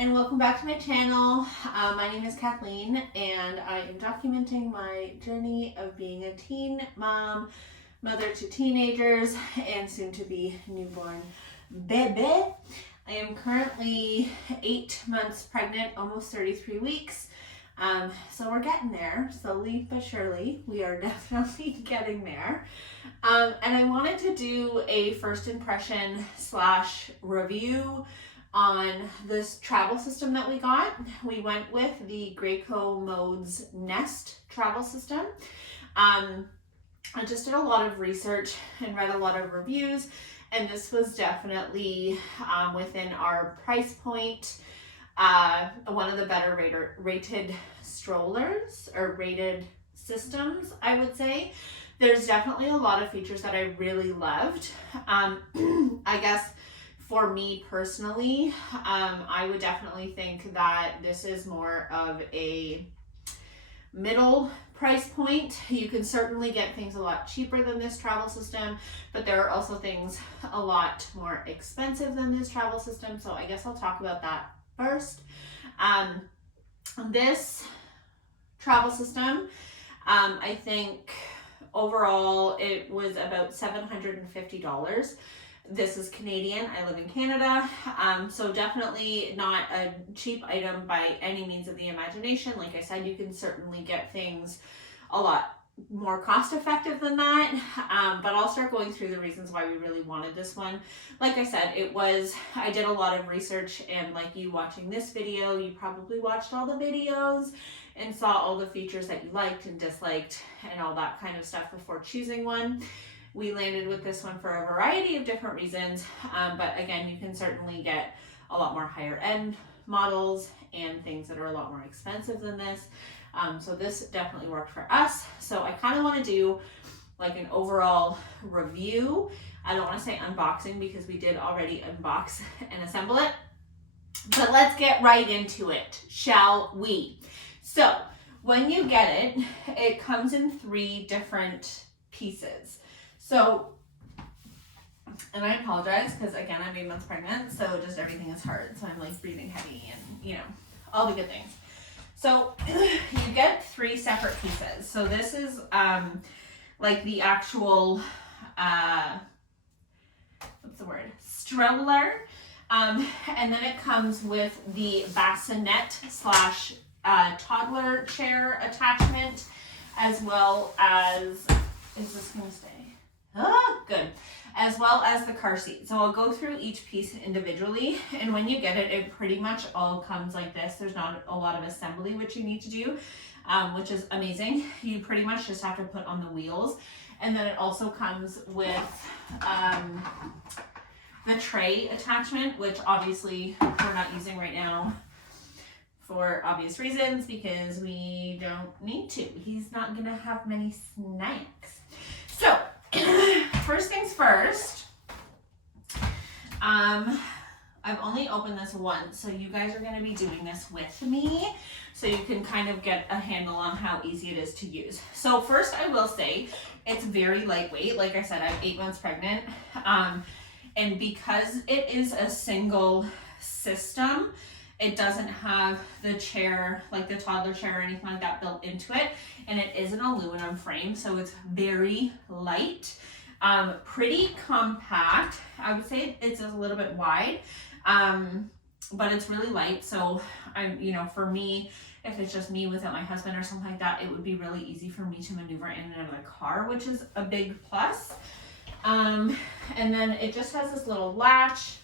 and welcome back to my channel. My name is Kathleen and I am documenting my journey of being a teen mom, mother to teenagers, and soon to be newborn baby. I am currently 8 months pregnant, almost 33 weeks. So we're getting there, slowly but surely. We are definitely getting there. And I wanted to do a first impression / review on this travel system that we got. We went with the Graco Modes Nest travel system. I just did a lot of research and read a lot of reviews, and this was definitely within our price point. One of the better rated strollers or rated systems, I would say. There's definitely a lot of features that I really loved. I guess for me personally, I would definitely think that this is more of a middle price point. You can certainly get things a lot cheaper than this travel system, but there are also things a lot more expensive than this travel system. So I guess I'll talk about that first. This travel system, I think overall it was about $750. This is Canadian. I live in Canada. So definitely not a cheap item by any means of the imagination. Like I said, you can certainly get things a lot more cost effective than that. But I'll start going through the reasons why we really wanted this one. Like I said, I did a lot of research, and like you watching this video, you probably watched all the videos and saw all the features that you liked and disliked and all that kind of stuff before choosing one. We landed with this one for a variety of different reasons, but again, you can certainly get a lot more higher end models and things that are a lot more expensive than this. So this definitely worked for us. So I kind of want to do like an overall review. I don't want to say unboxing because we did already unbox and assemble it, but let's get right into it, shall we? So when you get it, it comes in 3 different pieces. So, and I apologize because again, I'm 8 months pregnant, so just everything is hard. So I'm like breathing heavy and, you know, all the good things. So you get 3 separate pieces. So this is like the actual, stroller. And then it comes with the bassinet / toddler chair attachment, as well as, is this going to stay? Ah, good. As well as the car seat. So I'll go through each piece individually, and when you get it, it pretty much all comes like this. There's not a lot of assembly which you need to do, which is amazing. You pretty much just have to put on the wheels, and then it also comes with the tray attachment, which obviously we're not using right now for obvious reasons because we don't need to. He's not gonna have many snacks. So first things first, I've only opened this once, so you guys are going to be doing this with me so you can kind of get a handle on how easy it is to use. So first I will say it's very lightweight. Like I said, I'm 8 months pregnant, and because it is a single system, it doesn't have the chair, like the toddler chair or anything like that built into it. And it is an aluminum frame, so it's very light, pretty compact. I would say it's a little bit wide, but it's really light. So for me, if it's just me without my husband or something like that, it would be really easy for me to maneuver in and out of the car, which is a big plus. And then it just has this little latch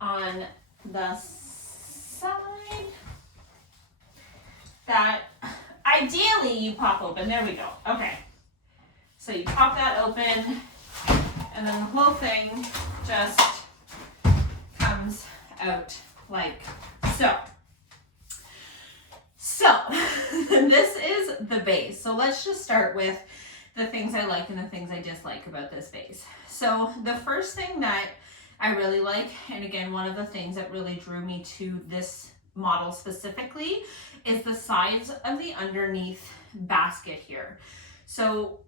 on the side that ideally you pop open. There we go. Okay. So you pop that open, and then the whole thing just comes out like so. So this is the base. So let's just start with the things I like and the things I dislike about this base. So the first thing that I really like, and again, one of the things that really drew me to this model specifically, is the size of the underneath basket here. So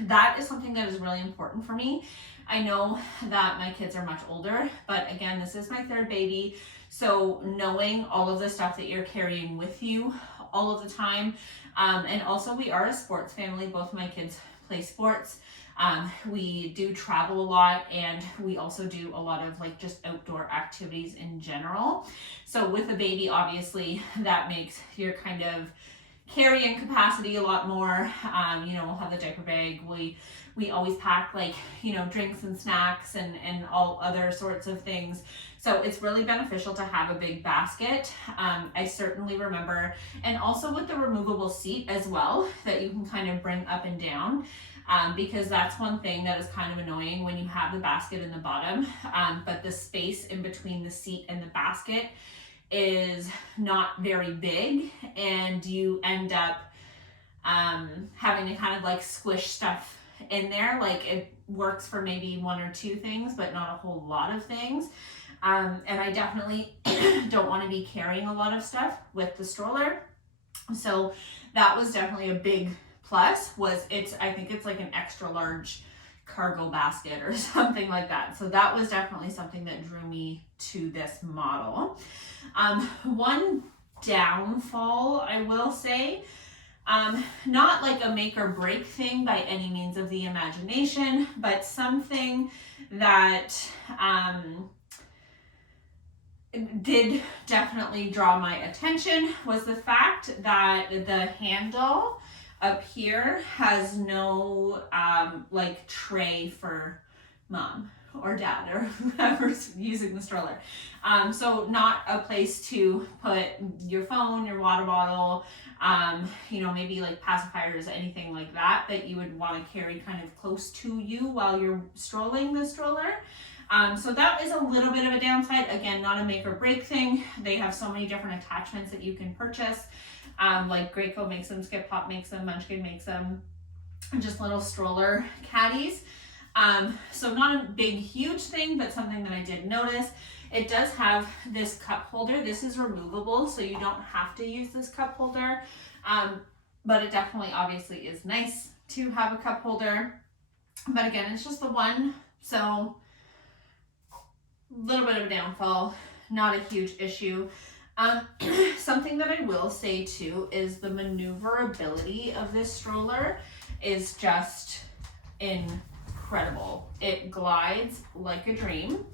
that is something that is really important for me. I know that my kids are much older, but again, this is my 3rd baby. So knowing all of the stuff that you're carrying with you all of the time. And also we are a sports family. Both of my kids play sports. We do travel a lot, and we also do a lot of like just outdoor activities in general. So with a baby, obviously that makes your kind of carrying capacity a lot more. You know, we'll have the diaper bag. We always pack like, you know, drinks and snacks and all other sorts of things. So it's really beneficial to have a big basket. I certainly remember, and also with the removable seat as well, that you can kind of bring up and down. Because that's one thing that is kind of annoying when you have the basket in the bottom, but the space in between the seat and the basket is not very big, and you end up having to kind of like squish stuff in there. Like it works for maybe one or two things, but not a whole lot of things. And I definitely don't want to be carrying a lot of stuff with the stroller. So that was definitely a big plus. I think it's like an extra large cargo basket or something like that. So that was definitely something that drew me to this model. One downfall, I will say, not like a make or break thing by any means of the imagination, but something that did definitely draw my attention was the fact that the handle up here has no like tray for mom or dad or whoever's using the stroller. So not a place to put your phone, your water bottle, you know, maybe like pacifiers, anything like that you would want to carry kind of close to you while you're strolling the stroller. So that is a little bit of a downside. Again, not a make or break thing. They have so many different attachments that you can purchase. Like Graco makes them, Skip Hop makes them, Munchkin makes them, just little stroller caddies. So not a big, huge thing, but something that I did notice. It does have this cup holder. This is removable, so you don't have to use this cup holder. But it definitely obviously is nice to have a cup holder. But again, it's just the one, so a little bit of a downfall, not a huge issue. Something that I will say too is the maneuverability of this stroller is just incredible. It glides like a dream.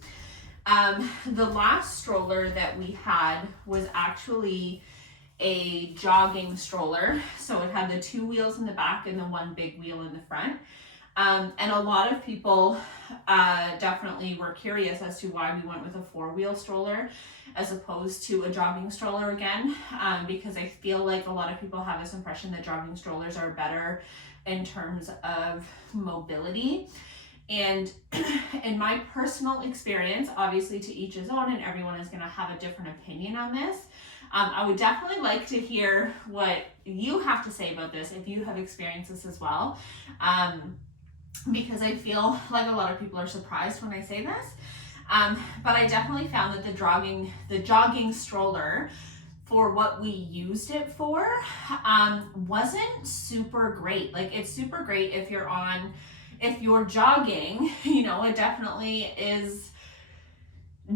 The last stroller that we had was actually a jogging stroller. So it had the two wheels in the back and the one big wheel in the front. And a lot of people definitely were curious as to why we went with a four-wheel stroller as opposed to a jogging stroller again, because I feel like a lot of people have this impression that jogging strollers are better in terms of mobility. And in my personal experience, obviously to each his own, and everyone is going to have a different opinion on this. I would definitely like to hear what you have to say about this if you have experienced this as well. Because I feel like a lot of people are surprised when I say this. But I definitely found that the jogging stroller, for what we used it for, wasn't super great. Like, it's super great if you're jogging, you know, it definitely is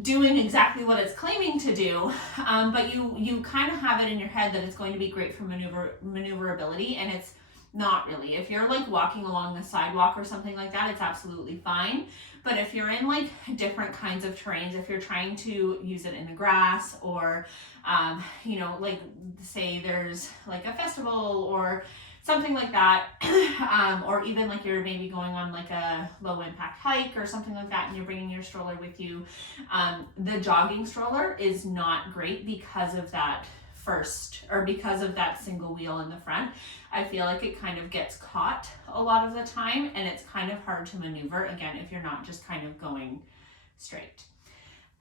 doing exactly what it's claiming to do, but you kind of have it in your head that it's going to be great for maneuverability, and it's not really. If you're like walking along the sidewalk or something like that, it's absolutely fine. But if you're in like different kinds of terrains, if you're trying to use it in the grass, or you know, like say there's like a festival or something like that, or even like you're maybe going on like a low impact hike or something like that, and you're bringing your stroller with you, the jogging stroller is not great because of that because of that single wheel in the front. I feel like it kind of gets caught a lot of the time, and it's kind of hard to maneuver, again, if you're not just kind of going straight.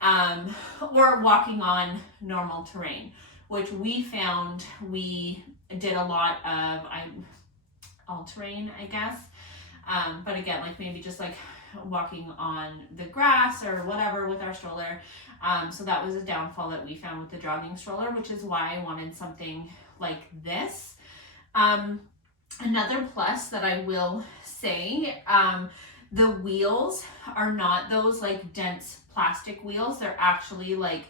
Or walking on normal terrain, which we found we did a lot of all-terrain, I guess. But again, like maybe just like walking on the grass or whatever with our stroller. So that was a downfall that we found with the jogging stroller, which is why I wanted something like this. Another plus that I will say, the wheels are not those like dense plastic wheels. They're actually like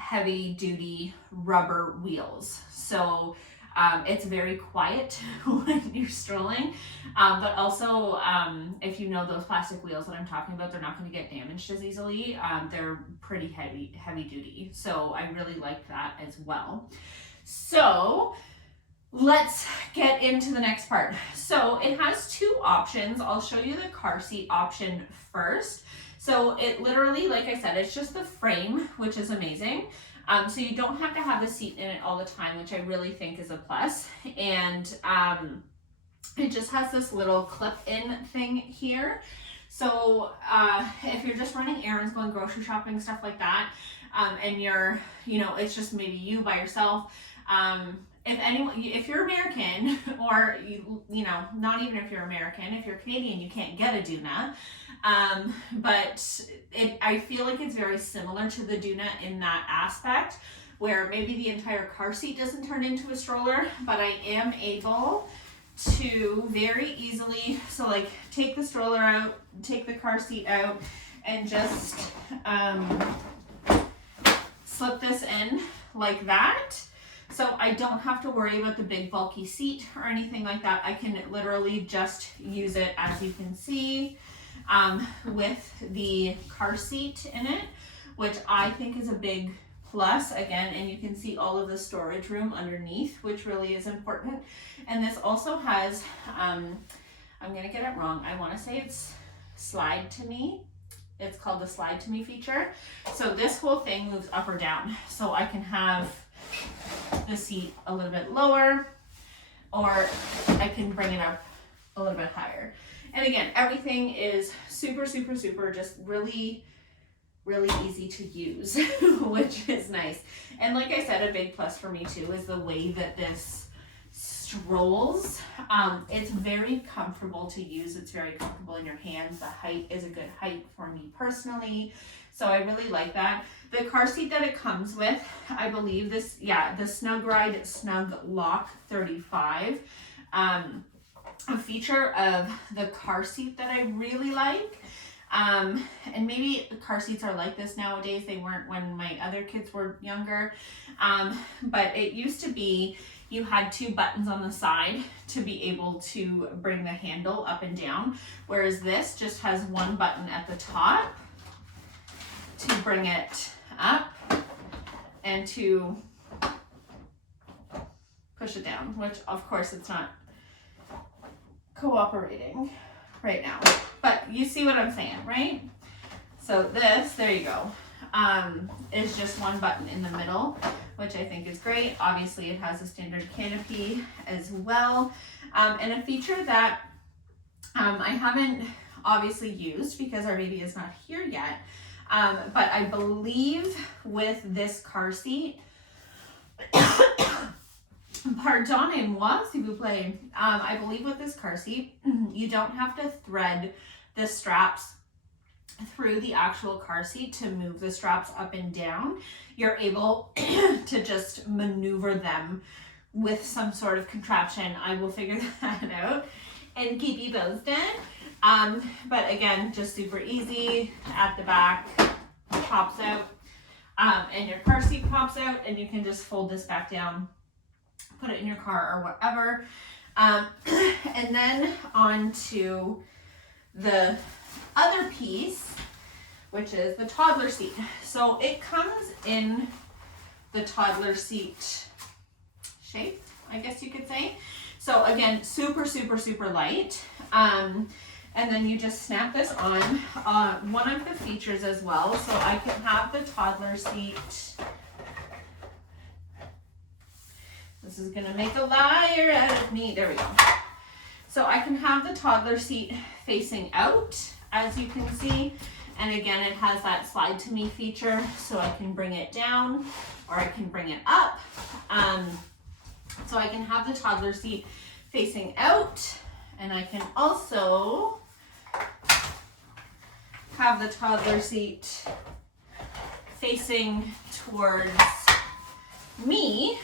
heavy duty rubber wheels. So it's very quiet when you're strolling, but also if you know those plastic wheels that I'm talking about, they're not going to get damaged as easily. They're pretty heavy duty, so I really liked that as well. So let's get into the next part. So it has two options. I'll show you the car seat option first. So it literally, like I said, it's just the frame, which is amazing. So you don't have to have the seat in it all the time, which I really think is a plus. And it just has this little clip-in thing here. So if you're just running errands, going grocery shopping, stuff like that, and you're, it's just maybe you by yourself, if you're American, or not even if you're American, if you're Canadian, you can't get a doona. But I feel like it's very similar to the doona in that aspect, where maybe the entire car seat doesn't turn into a stroller, but I am able to very easily, so like take the stroller out, take the car seat out, and just slip this in like that. So I don't have to worry about the big bulky seat or anything like that. I can literally just use it, as you can see, with the car seat in it, which I think is a big plus again. And you can see all of the storage room underneath, which really is important. And this also has, I'm going to get it wrong. I want to say it's slide to me. It's called the slide to me feature. So this whole thing moves up or down. So I can have the seat a little bit lower, or I can bring it up a little bit higher. And again, everything is super just really easy to use, which is nice. And like I said, a big plus for me too is the way that this strolls. It's very comfortable to use. It's very comfortable in your hands. The height is a good height for me personally. So I really like that. The car seat that it comes with, I believe this, the Snug Ride Snug Lock 35. A feature of the car seat that I really like, and maybe car seats are like this nowadays. They weren't when my other kids were younger, but it used to be you had two buttons on the side to be able to bring the handle up and down, whereas this just has one button at the top to bring it up and to push it down, which of course it's not cooperating right now, but you see what I'm saying, right? So this, there you go, is just one button in the middle, which I think is great. Obviously it has a standard canopy as well, and a feature that I haven't obviously used because our baby is not here yet, but I believe with this car seat, pardonnez-moi s'il vous plaît, I believe with this car seat, you don't have to thread the straps through the actual car seat to move the straps up and down. You're able to just maneuver them with some sort of contraption. I will figure that out and keep you posted. But again, just super easy. At the back, pops out, and your car seat pops out, and you can just fold this back down, put it in your car or whatever. And then on to the other piece, which is the toddler seat. So it comes in the toddler seat shape, I guess you could say. So again, super light. And then you just snap this on. One of the features as well, so I can have the toddler seat. This is gonna make a liar out of me. There we go. So I can have the toddler seat facing out, as you can see. And again, it has that slide to me feature, so I can bring it down or I can bring it up. So I can have the toddler seat facing out, and I can also have the toddler seat facing towards me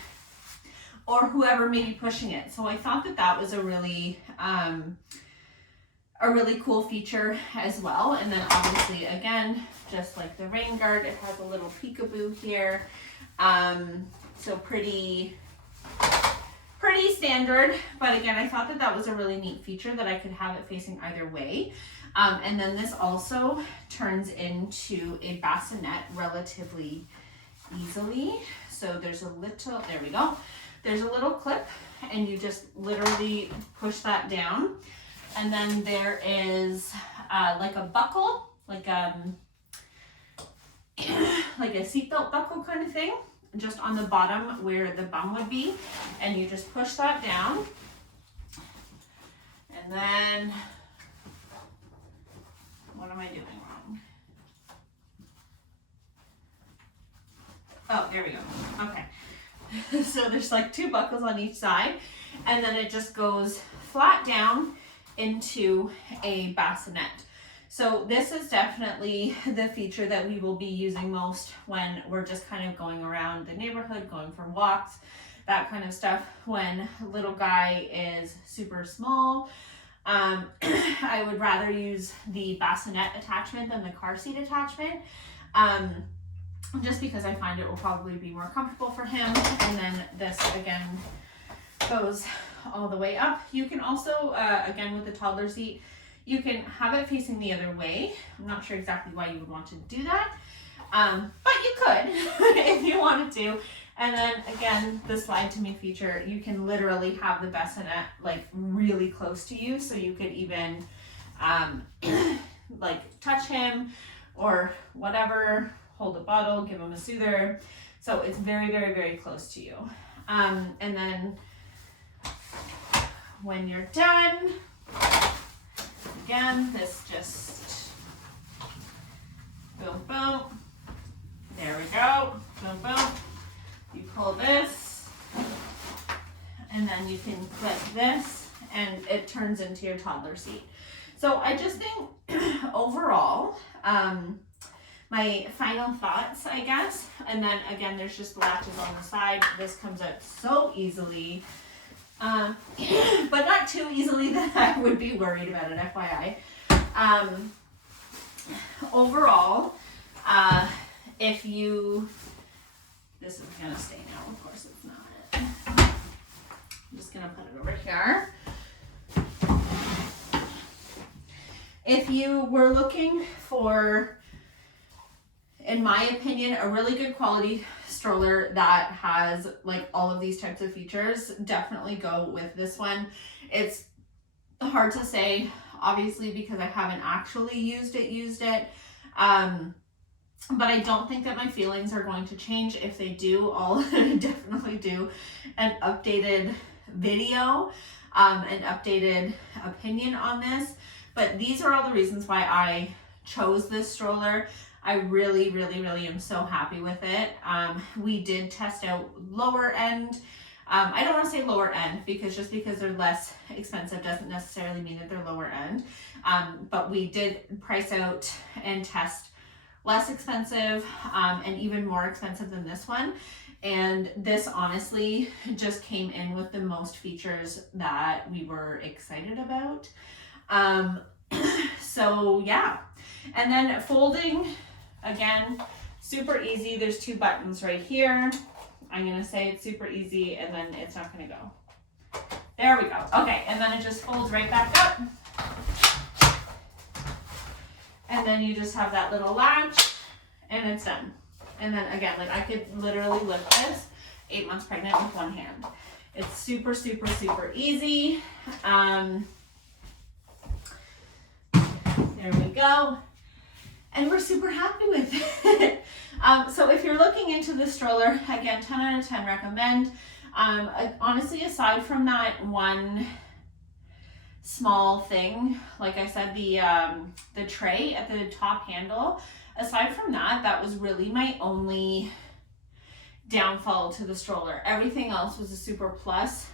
or whoever may be pushing it. So I thought that that was a really a really cool feature as well. And then obviously, again, just like the rain guard, it has a little peekaboo here. So pretty standard, but again, I thought that that was a really neat feature that I could have it facing either way. And then this also turns into a bassinet relatively easily. So there's a little, there we go. There's a little clip and you just literally push that down. And then there is like a buckle, like a seatbelt buckle kind of thing, just on the bottom where the bum would be. And you just push that down. And then, what am I doing wrong? Oh, there we go. Okay. So there's like 2 buckles on each side, and then it just goes flat down into a bassinet. So this is definitely the feature that we will be using most when we're just kind of going around the neighborhood, going for walks, that kind of stuff. When little guy is super small, I would rather use the bassinet attachment than the car seat attachment. Just because I find it will probably be more comfortable for him. And then this again goes all the way up. You can also, again with the toddler seat, you can have it facing the other way. I'm not sure exactly why you would want to do that, but you could if you wanted to. And then again, the slide to me feature, you can literally have the bassinet like really close to you, so you could even like touch him or whatever, hold a bottle, give him a soother. So it's very, very, very close to you. And then when you're done, again, this just boom, boom. There we go. Boom, boom. You pull this, and then you can clip this, and it turns into your toddler seat. So I just think overall, my final thoughts, I guess, and then again, there's just latches on the side. This comes out so easily, but not too easily that I would be worried about it, FYI. Overall, if you, this is gonna stay now, of course it's not. I'm just gonna put it over here. If you were looking for, in my opinion, a really good quality stroller that has like all of these types of features, definitely go with this one. It's hard to say, obviously, because I haven't actually used it. But I don't think that my feelings are going to change. If they do, I'll definitely do an updated video, an updated opinion on this. But these are all the reasons why I chose this stroller. I really, really, really am so happy with it. We did test out lower end. I don't want to say lower end because just because they're less expensive doesn't necessarily mean that they're lower end. But we did price out and test less expensive and even more expensive than this one. And this honestly just came in with the most features that we were excited about. So yeah. And then folding, again, super easy. There's 2 buttons right here. I'm gonna say it's super easy, and then it's not gonna go. There we go. Okay, and then it just folds right back up. And then you just have that little latch, and it's done. And then again, like I could literally lift this 8 months pregnant with one hand. It's super, super, super easy. There we go. And we're super happy with it. So if you're looking into this stroller, again, 10 out of 10 recommend. Honestly, aside from that one small thing, like I said, the tray at the top handle, aside from that, that was really my only downfall to the stroller. Everything else was a super plus.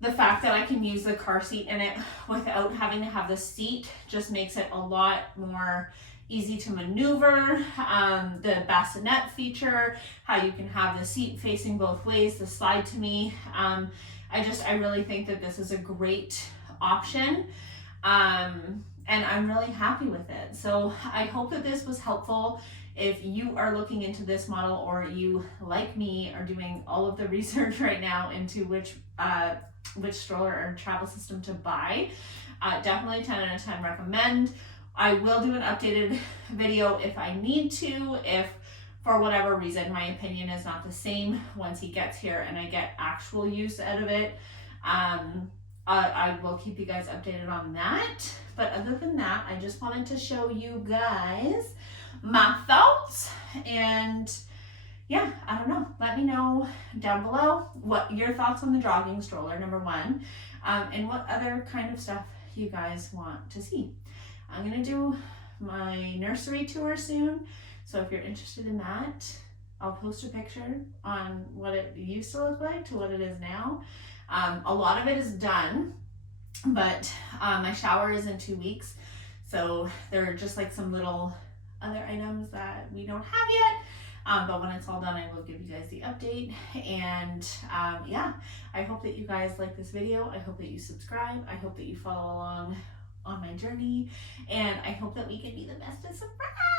The fact that I can use the car seat in it without having to have the seat just makes it a lot more easy to maneuver. The bassinet feature, how you can have the seat facing both ways, the slide to me. I really think that this is a great option. And I'm really happy with it. So I hope that this was helpful. If you are looking into this model, or you, like me, are doing all of the research right now into which stroller or travel system to buy, definitely 10 out of 10 recommend. I will do an updated video if I need to, if for whatever reason my opinion is not the same once he gets here and I get actual use out of it. I will keep you guys updated on that. But other than that, I just wanted to show you guys my thoughts. And yeah, I don't know. Let me know down below what your thoughts on the jogging stroller, number one, and what other kind of stuff you guys want to see. I'm gonna do my nursery tour soon, so if you're interested in that, I'll post a picture on what it used to look like to what it is now. A lot of it is done, but my shower is in 2 weeks, so there are just like some little other items that we don't have yet. But when it's all done, I will give you guys the update. And yeah, I hope that you guys like this video. I hope that you subscribe. I hope that you follow along on my journey, and I hope that we can be the bestest of friends.